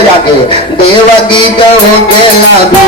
में जाके देवकी कहो के लागू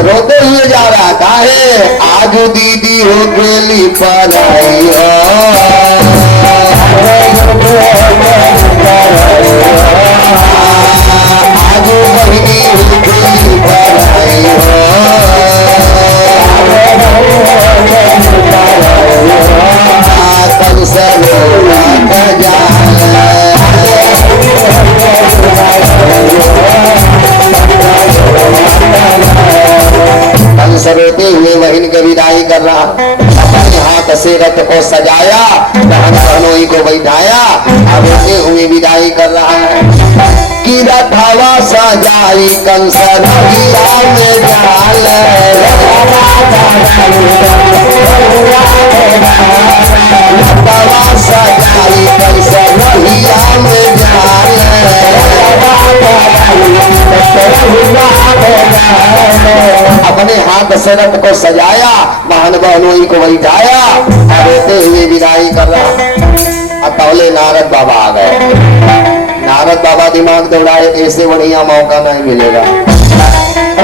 रोते हुए जा रहा था है आज दीदी हो गेली पराई आज बहिनी हो गेली पराई तब सब रोते हुए बहन की विदाई कर रहा अपने हाथ से रथ को सजाया बहनोई को बैठाया अब रोते हुए विदाई कर रहा है कि रथवा सजाई कंस रहिया में जाल रथवा सजाई कंस रहिया में जाल अपने हाथ से रथ को सजाया महान बहनोई को बैठाया और रोते हुए विदाई कर रहा। अब पहले नारद बाबा आ गए। नारद बाबा दिमाग दौड़ाए ऐसे बढ़िया मौका नहीं मिलेगा।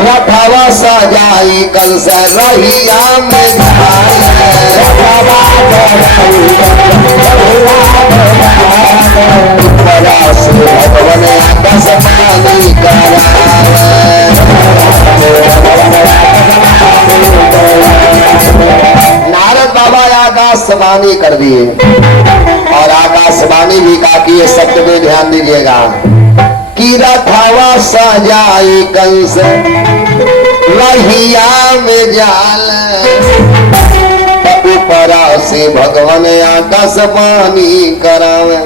रथवा सजाई कंस रहिया में भगवान आकाश पानी नारद बाबा आकाशवाणी कर दिए और आकाशवाणी भी कहा कि ये शब्द में ध्यान दीजिएगा कि रथवा सजाई कंस रहिया में जाल ऊपरा से भगवान आकाशवाणी करावे।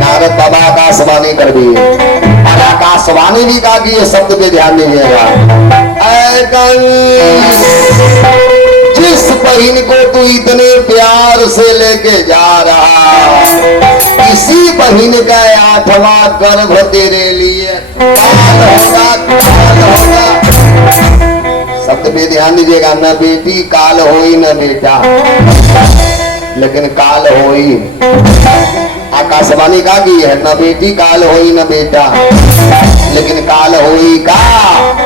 नारद बाबा आकाशवाणी कर दिए और आकाशवाणी भी कहा कि ये शब्द पे ध्यान दीजिएगा जिस बहन को तू इतने प्यार से लेके जा रहा इसी बहन का 8वां गर्भ तेरे लिए काल होगा। शब्द पे ध्यान दीजिएगा न बेटी काल होई न बेटा लेकिन काल होई। आकाशवाणी का की है न बेटी काल होई न बेटा लेकिन काल होई का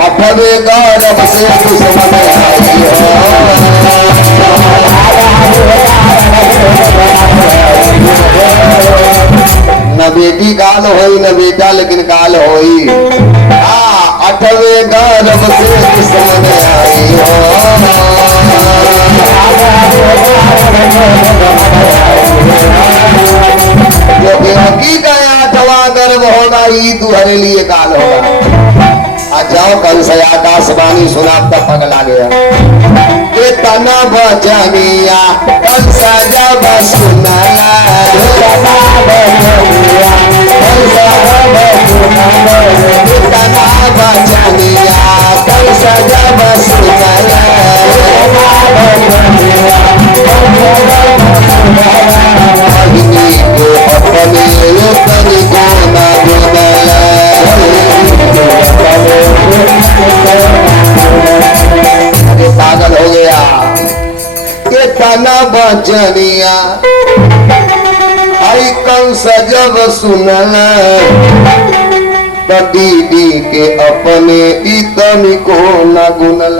अपने गौरव से दुश्मन न बेटी काल होई न बेटा लेकिन काल होई 8वें गर्भ से दुश्मन आई क्योंकि हकीकत 8वां गर्भ होगा ही तुम्हारे लिए काल होगा। जाओ कल से आकाशवाणी सुना तब पगला गया तना बचनिया कल सजा बसुना तना बचनिया कल सजा बसुना पागल हो गया ये तना बचनिया आई कंस जब सुनल दीदी के अपने इतनी को न गुनल।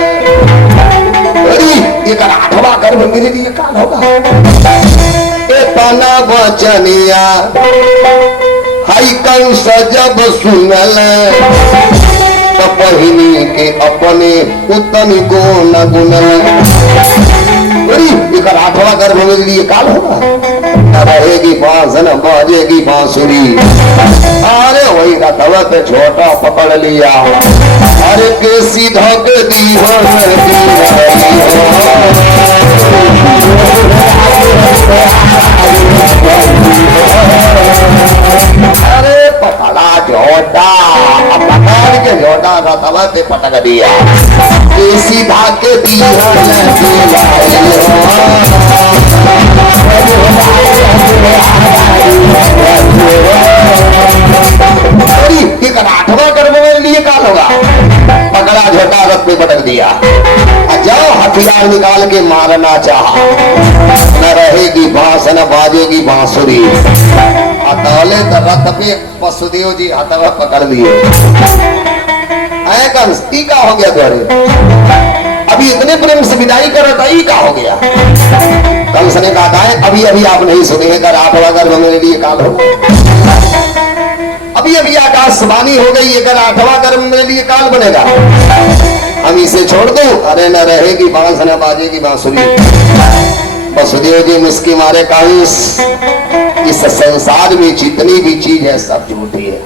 एक 8वां गर्भ मेरे लिए काल होगा। ये तना बचनिया आई कंस जब सुनल बहिनी के अपने उतनी को न गुनल। 8वां गर्भ मेरे लिए काल होगा। रहेगी बांस न बाजेगी बांसुरी। अरे वही रथवा पे छोटा पकड़ लिया अरे के सीधा के दी अरे आठवां कर्म मेरे लिए काल होगा। पकड़ा झोटा रथ पे पटक दिया, जाओ हथियार निकाल के मारना चाहा, न रहेगी बांस न बाजेगी बांसुरी। हथौले तो रथ पे वसुदेव जी हथवा पकड़ लिए। कंस का हो गया तुम्हारे, अभी इतने प्रेम से विदाई कर रहा था, ई का हो गया। कंस ने कहा है अभी अभी आप नहीं सुने, अगर आठवां गर्भ मेरे लिए काल हो, अभी अभी आकाशवाणी हो गई, अगर आठवां गर्भ मेरे लिए काल बनेगा, हम इसे छोड़ दो। अरे न रहेगी बांस न बाजेगी बांसुरी। वसुदेव जी मुस्की मारे, कंस इस संसार में जितनी भी चीज है सब झूठी है,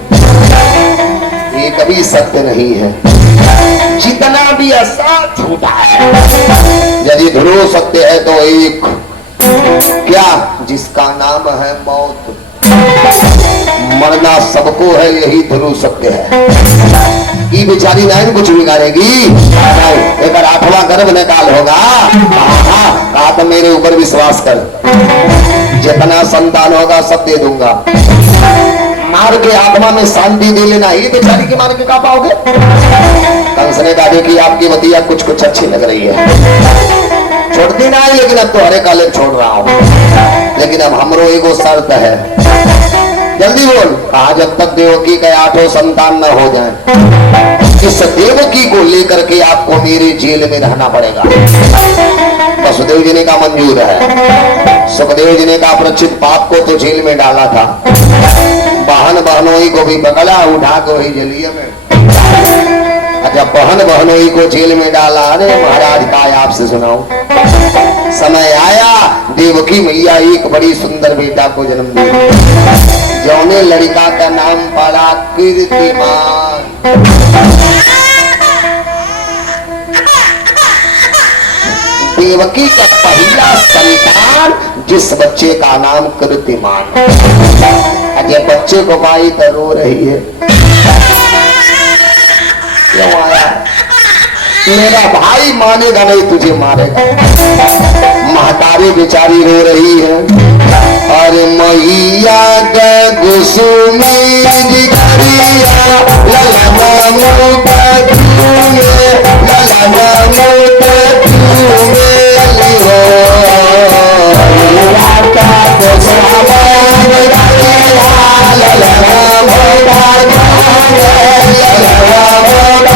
ये कभी सत्य नहीं है। जितना भी असत झूठा है। यदि ध्रुव सत्य है तो एक क्या, जिसका नाम है मौत, मरना सबको है, यही ध्रुव सत्य है। ये बेचारी नहीं कुछ बिगाड़ेगी, एक आठवां गर्भ निकाल होगा। कहा तो मेरे ऊपर विश्वास कर, जितना संतान होगा सब दे दूंगा, मार के आत्मा में शांति दे लेना। ये बेचारी के मार के कहा पाओगे? कंस ने कहा देखिए आपकी बतिया कुछ कुछ अच्छी लग रही है, छोड़ती ना, लेकिन अब तो हरे काले छोड़ रहा हूं, लेकिन अब हमरो एगो शर्त है। जल्दी बोल। कहा जब तक देवकी के 8 संतान न हो जाए, इस देवकी को लेकर के आपको मेरे जेल में रहना पड़ेगा। वसुदेव जी ने कहा मंजूर है। सुखदेव जी ने कहा प्रचित पाप को तो जेल में डाला था, बहन बहनोई को भी पकड़ा उठा के वही जेलिए में। अच्छा बहन बहनोई को जेल में डाला, अरे महाराज का आपसे सुनाओ, समय आया देवकी मैया एक बड़ी सुंदर बेटा को जन्म दी, जौने लड़का का नाम पड़ा कीर्तिमान। देवकी का पहला संतान जिस बच्चे का नाम कीर्तिमान। अजय बच्चे को पाई तो रो रही है, क्यों आया? मेरा भाई मानेगा नहीं, तुझे मारेगा। महतारी बेचारी रो रही है, अरे मैया का कुसुमी जिगरिया ललना मुका तुमे, ललना मुका तुमे लियो, मैया का कुसुमी जिगरिया ललना मुका तुमे, ललना मुका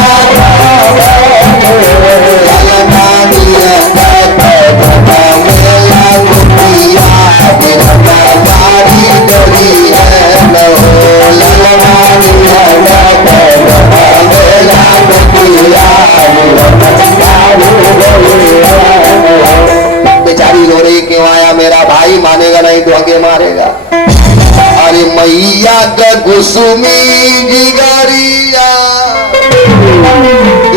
बेचारी रो रही, क्यों आया? मेरा भाई मानेगा नहीं तो आगे मारेगा। अरे मैया का कुसुमी जिगरिया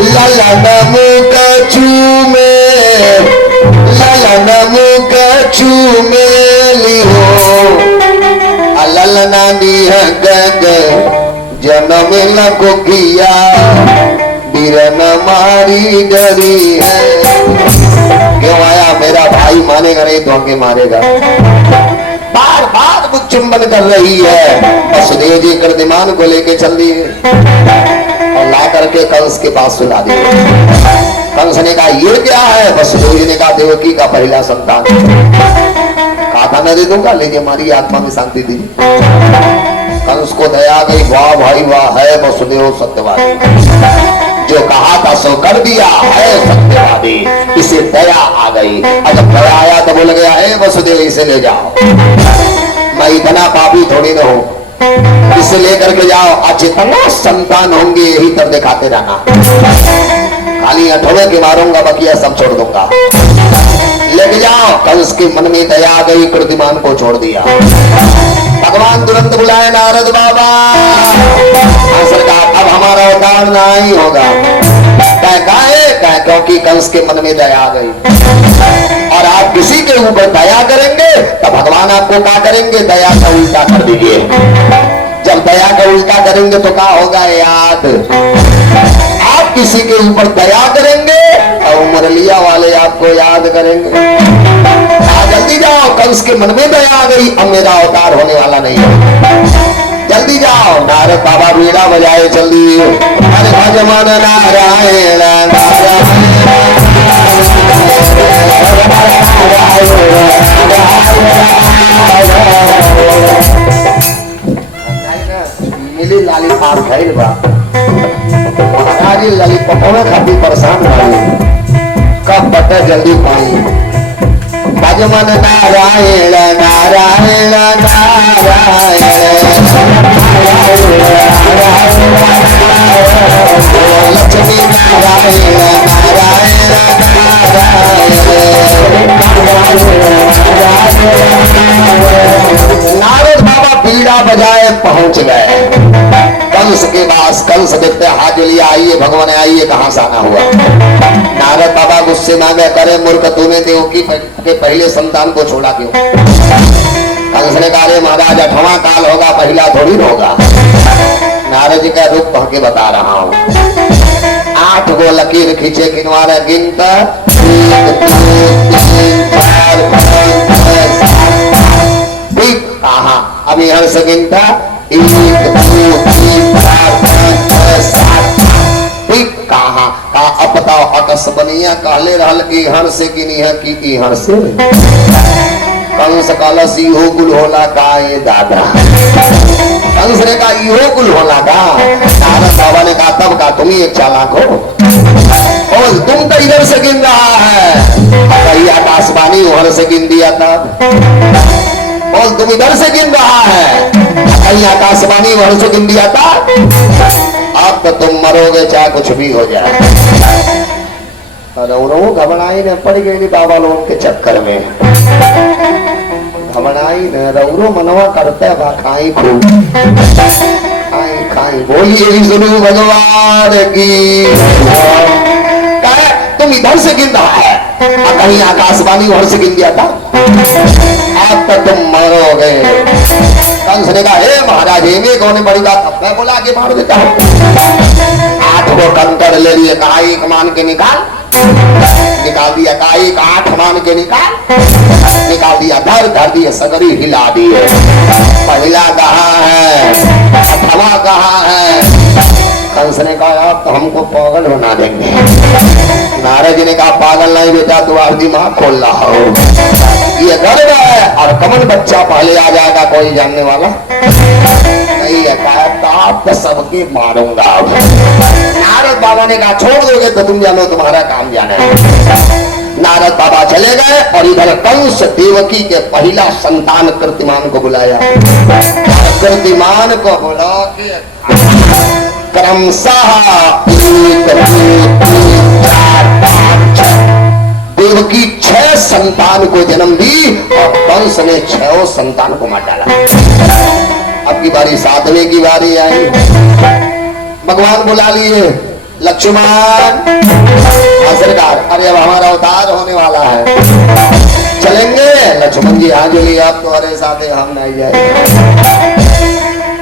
ललना मुका चूमे, ललना मुका चूमे लिहो, ललना दिया गग जन्म लगो किया, बिरन मारी डरी है। क्यों आया? मेरा भाई मानेगा नहीं तो आगे मारेगा। बार बार वो चुंबन कर रही है। वसुदेव जी कीर्तिमान को लेके चल दिए और ला करके कंस के पास सुला दिए। कंस ने कहा ये क्या है? वसुदेव जी ने कहा देवकी का पहला संतान। कहा था मैं दे दूंगा, लेकिन हमारी आत्मा में शांति दीजिए। कंस को दया गई, वाह भाई वाह, है वसुदेव सत्यवादी, जो कहा था सो कर दिया, है सत्यवादी, इसे दया आ गई। जब दया आया तो बोल गया है वसुदेव इसे ले जाओ, मैं इतना पापी थोड़ी न हूं, इसे लेकर के जाओ, आज जितना संतान होंगे यही तर दिखाते रहना, खाली अठोरे के मारूंगा, बकिया सब छोड़ दूंगा, लेके जाओ। कंस के मन में दया आ गई, कीर्तिमान को छोड़ दिया। भगवान तुरंत बुलाए नारद बाबा, सरकार अब हमारा अवतार नहीं होगा। क्योंकि कंस के मन में दया आ गई, और आप किसी के ऊपर दया करेंगे तो भगवान आपको क्या करेंगे? दया का उल्टा कर दीजिए। जब दया का उल्टा करेंगे तो क्या होगा? याद, आप किसी के ऊपर दया करेंगे और मुरलिया वाले याद करेंगे। जल्दी जाओ, कंस के मन में दया आ गई, अब मेरा अवतार होने वाला नहीं है, जल्दी जाओ। नारद बाबा वीणा बजाए जल्दी, अरे भजमन नारायण मिली लालीपाप खाई बा महाराज ललीपपों में खाती परेशान भाई कब बटे जल्दी पाई। भजमन नारायण नारायण नारायण लक्ष्मी नारायण नारायण नारद बाबा पीड़ा बजाए पहुंच गए कंस के पास। कंस देखते हाथ लिया, आइए भगवान आइए, कहां से आना हुआ। नारद बाबा गुस्से में गए, करे मूर्ख तूने देवकी के पहले संतान को छोड़ा क्यों। कंस ने कहा महाराज 8वां काल होगा, पहला थोड़ी होगा। नारद जी का रूप कह के बता रहा हूं। 8 गो लकीर खींचे किनवारे गिनता 1 2 3 4 5 6 7 कहा। अब यहां से गिनता 1 2 3 4 5 6 7 कहा। अब बताओ अकस बनिया कहले रहल इहर से गिनी है कि इहर से। कंस कलश इहो कुल होला का ये दादा। कंस ने कहा इहो कुल होला का। नारद बाबा ने कहा तब का तुम ही एक चालाक हो, और तुम तो इधर से गिन रहा है, कहीं आकाशवाणी उधर से गिन दिया तब, और तुम इधर से गिन रहा है, कहीं आकाशवाणी उधर से गिन दिया था। अब तो तुम मरोगे चाहे कुछ भी हो जाए। घबराई न पड़ गई बाबा लोग के चक्कर में, घबराई न रौरो मनवा करते बा खाई खूब खाई खाई। बोलिए सुनो भगवान की। तुम इधर से गिन रहा है, कहीं आकाशवाणी उधर से गिन दिया था, अब तक तुम मरोगे। कंस ने कहा हे महाराज में कौन बड़ी बात, मैं बोला आगे मार देता हूँ। 8 गो कंकड़ ले लिए, कहा 1 मान के निकाल दिया, कहा 1 8 मान के निकाल दिया, धर दिए, सगरी हिला दिए। पहला कहाँ है, 8वां कहाँ है। कंस ने कहा आप तो हमको पागल बना देंगे। नारद जी ने कहा पागल नहीं बेटा, तुम्हारा दिमाग खोल रहा हो, ये गर्व है और कमल बच्चा पहले आ जाएगा, कोई जानने वाला नहीं है। कहा तो सबके मारूंगा। नारद बाबा ने कहा छोड़ दोगे तो तुम जानो तुम्हारा काम जाना है। नारद बाबा चले गए और इधर कंस देवकी के पहला संतान कृतिमान को बुलाया। कृतिमान को बुला के क्रमशः 1 2 3 4 5 देवकी 6 संतान को जन्म दी और कंस ने 6 संतान को मार डाला। अब की बारी 7वें की बारी आई। भगवान बुला लिए लक्ष्मण सरकार, अरे अब हमारा अवतार होने वाला है, चलेंगे। लक्ष्मण जी आज लिए आप तुम्हारे साथ हम नहीं जाएंगे।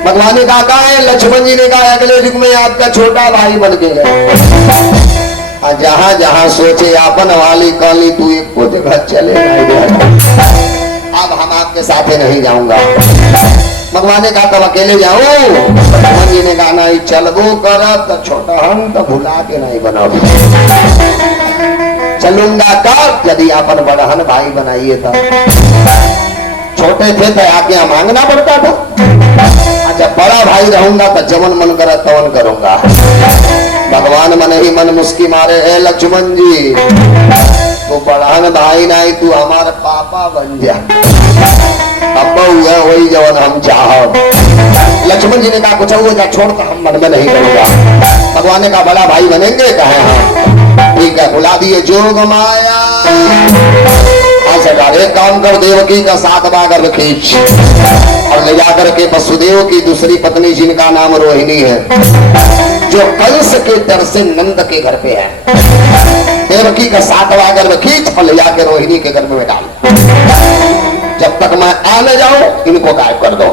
भगवान ने कहा है, लक्ष्मण जी ने कहा अगले युग में आपका छोटा भाई बन के गए। जहां जहां सोचे आपन वाली काली तू एक को जगह चले अब हम आपके साथ नहीं जाऊंगा। भगवान ने कहा तब अकेले जाऊं। लक्ष्मण जी ने कहा नहीं चल वो कर तो छोटा हम तो भुला के नहीं बनाओ, चलूंगा कब यदि अपन बड़हन भाई बनाइए तब। छोटे थे तो आज्ञा मांगना पड़ता था, जब बड़ा भाई रहूंगा तो जवन मन करे तवन करूंगा। भगवान मन ही मन मुस्की मारे है लक्ष्मण जी तो बड़हन भाई नहीं तू हमारे पापा बन जा, अब हुआ वही जवन हम चाहो। लक्ष्मण जी ने कहा कुछ हुआ छोड़ तो हम मन में नहीं करूंगा। भगवान ने कहा बड़ा भाई बनेंगे, कहे हाँ ठीक है। बुला दिए जोग माया। सरकार एक काम कर, देवकी का 7 बागर खींच और ले जाकर के वसुदेव की दूसरी पत्नी जिनका नाम रोहिणी है, जो कंस के डर से नंद के घर पे है, देवकी का 7 बागर खींच और ले जाकर रोहिणी के घर में डाल। जब तक मैं आ न जाऊं इनको गायब कर दो,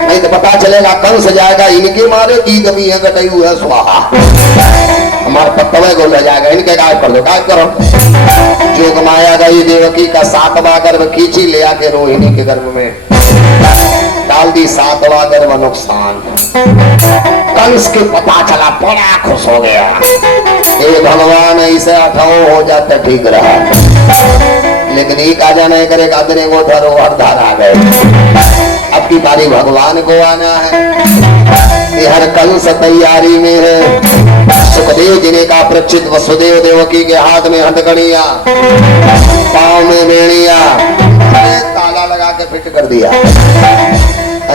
नहीं तो पता चलेगा कंस जाएगा इनके मारे की गमी है गटई है स्वाहा। हमारे पत्तवे गोल हो जाएगा, इनके गायब कर दो, गायब करो। जोग माया गई देवकी का 7वां गर्भ खींची ले आके रोहिणी के गर्भ में डाल दी, 7वां गर्भ नुकसान। कंस के पता चला, बड़ा खुश हो गया, ये भगवान ऐसे 8वां हो जाता ठीक रहा, लेकिन एक आजा नहीं करेगा, दिन वो धरोहर धार आ गए। अब की बारी भगवान को आना है, ये हर कंस तैयारी में है। सुखदेव जी ने कहा प्रचित वसुदेव देवकी के हाथ में हथकड़ियां, पांव में बेड़िया, ताला लगा के फिट कर दिया।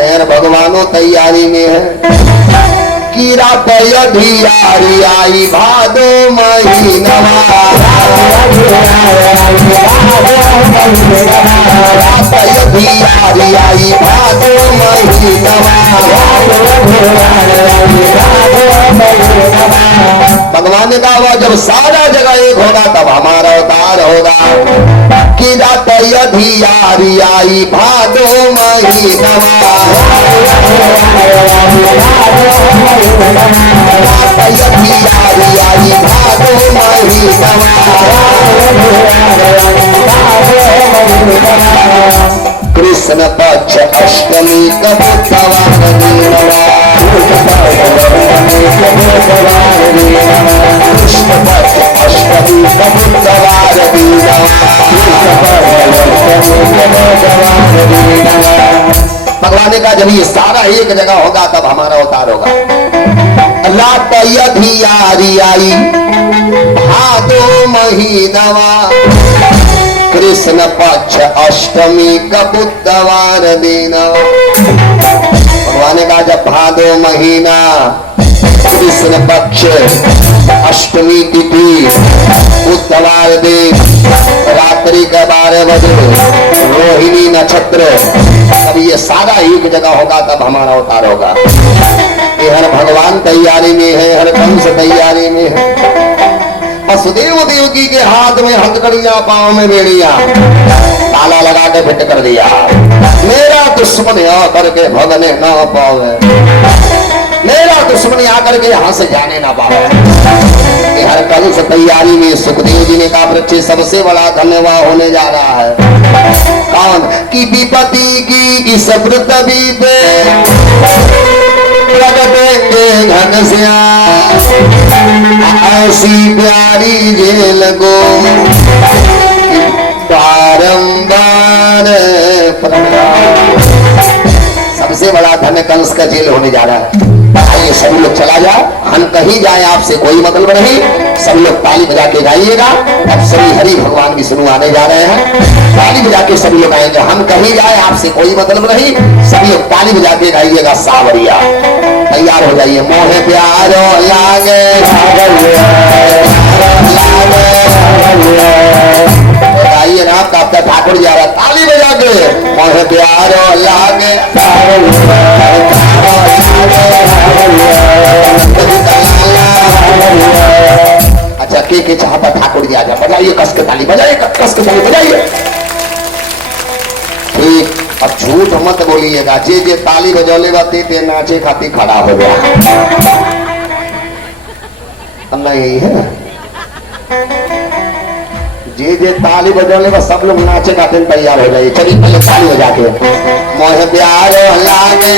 यार भगवानों तैयारी में है। कीरा तैयारी आई भादो महीना, तैयारी आई भादो महीना। भगवान ने कहा जब सारा जगह एक होगा तब हमारा अवतार होगा। कीरा तैयारी आई भादो महीना, कृष्ण पक्ष अष्टमी कबूतवार दीनवा, कृष्ण पक्ष अष्टमी कबूतवार भगवान ने कहा जब ये सारा एक जगह होगा तब हमारा अवतार होगा। अल्लाह तैयारी आई भादो महीनवा, कृष्ण पक्ष अष्टमी का बुधवार दिनवा। भगवान ने कहा जब भादो महीना कृष्ण पक्ष अष्टमी तिथि बुधवार दिन रात्रि का 12 बजे रोहिणी नक्षत्र, तब ये सारा एक जगह होगा तब हमारा अवतार होगा। ये हर भगवान तैयारी में है, हर कंस तैयारी में है। वसुदेव देवकी के हाथ में हथकड़ियां, पांव में बेड़ियां, ताला लगा के फिट कर दिया। मेरा दुश्मन आकर के भगने ना पावे, मेरा दुश्मन आकर के यहाँ से जाने ना पावे। हर कंस तैयारी में। सुखदेव जी ने कहा बच्चे सबसे बड़ा धन्यवाद होने जा रहा है। कौन की विपत्ति की इस पृथ्वी पे प्रगटेंगे घनश्याम, ऐसी प्यारी जेल को बारंबार सबसे बड़ा धन्य कंस का जेल होने जा रहा है। आइए सभी लोग चला जाओ, हम कहीं जाए आपसे कोई मतलब नहीं। सभी लोग ताली बजा के गाइएगा। अब सभी हरि भगवान की शुरू आने जा रहे हैं, ताली बजा के सभी लोग आएंगे। हम कहीं जाए आपसे कोई मतलब नहीं, सभी लोग ताली बजा के गाइएगा। सावरिया तैयार हो जाइए। मोहे प्यारो लागे आइए ना, तब तक ठाकुर जी आ रहा, ताली बजा के मोहे प्यारो लागे। अच्छा के चाहता ठाकुर जी आ जा, बजाइए कस के ताली, बजाइए कस के ताली बजाइए। ठीक, अब झूठ मत बोलिएगा। जे ताली बजौले बाते ते नाचे खाती खड़ा हो गया, अन्ना यही है ना। जे ताली बजौले बा सब लोग नाचे खाते तैयार हो जाइए। चलिए पहले ताली बजा के मोहे प्यारो लागे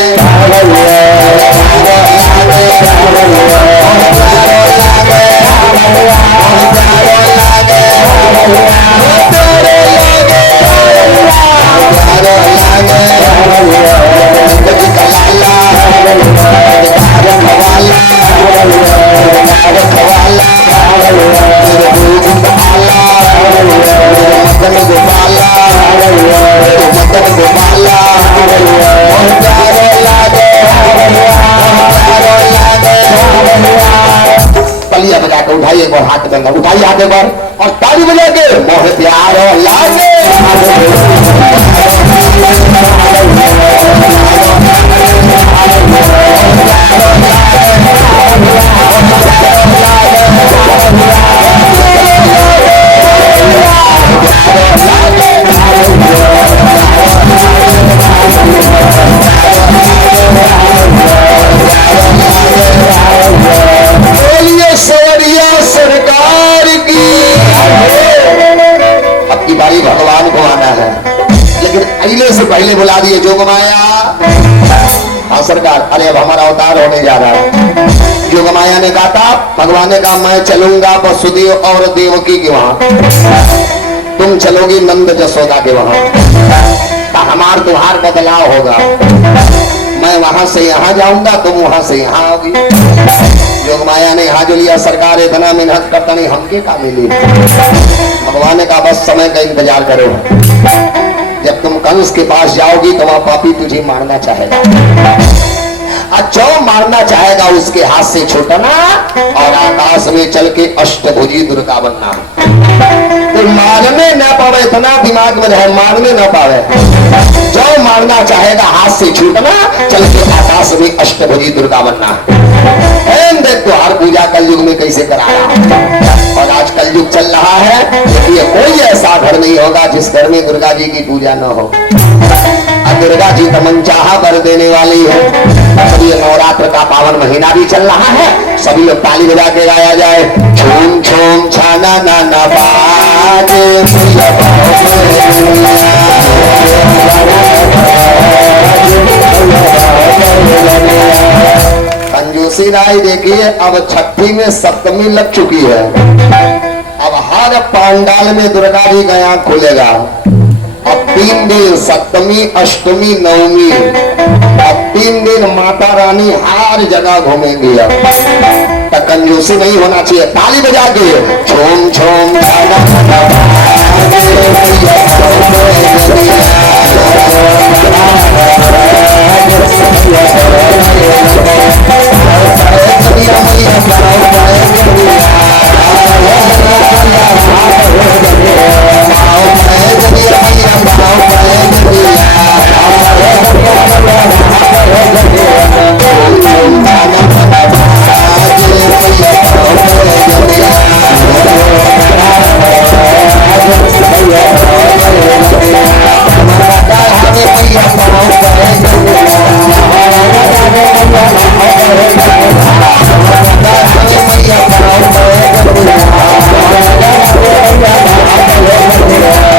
उठाइए, हाथ गंगा उठाइए, भगवान को आना है, लेकिन अगले से पहले बुला दिए जोगमाया। हाँ सरकार, अरे अब हमारा अवतार होने जा रहा है। जोगमाया ने कहा था, भगवान ने कहा मैं चलूंगा वसुदेव और देवकी के वहां, तुम चलोगी नंद जसोदा के वहां, हमार तुम्हार बदलाव होगा, मैं वहां से यहां जाऊंगा, तुम वहां से यहां आओगी। जोगमाया ने यहाँ जो लिया, सरकार इतना मेहनत करता नहीं, हमके का मिली। भगवान ने कहा बस समय का इंतजार करो, जब तुम कंस के पास जाओगी तो वह पापी तुझे मारना चाहेगा, और जो मारना चाहेगा उसके हाथ से छूटना और आकाश में चल के अष्टभुजी दुर्गा बनना। तो मारने न पावे, इतना दिमाग में रहे, मारने न पावे, जो मारना चाहेगा हाथ से छूटना, चल के आकाश में अष्टभुजी दुर्गा बनना। देख तो हर पूजा कलयुग में कैसे करा रहा, और आज कलयुग चल रहा है, देखिए कोई ऐसा घर नहीं होगा जिस घर में दुर्गा जी की पूजा न हो। दुर्गा जी का मनचाहा वर देने वाली है। सभी नवरात्र का पावन महीना भी चल रहा है, सभी लोग ताली बजा के गाया जाए, छूम छूम छाना ना ना बाजे, कंजूसी राय देखिए, अब छठी में सप्तमी लग चुकी है, अब हर पांडाल में दुर्गा जी का आंख खुलेगा। अब 3 दिन सप्तमी अष्टमी नवमी, अब 3 दिन माता रानी हर जगह घूमेंगी। अब तक कंजूसी नहीं होना चाहिए, ताली बजा के छोम छोम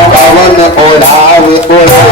पवन ओढ़ावे ओढ़ा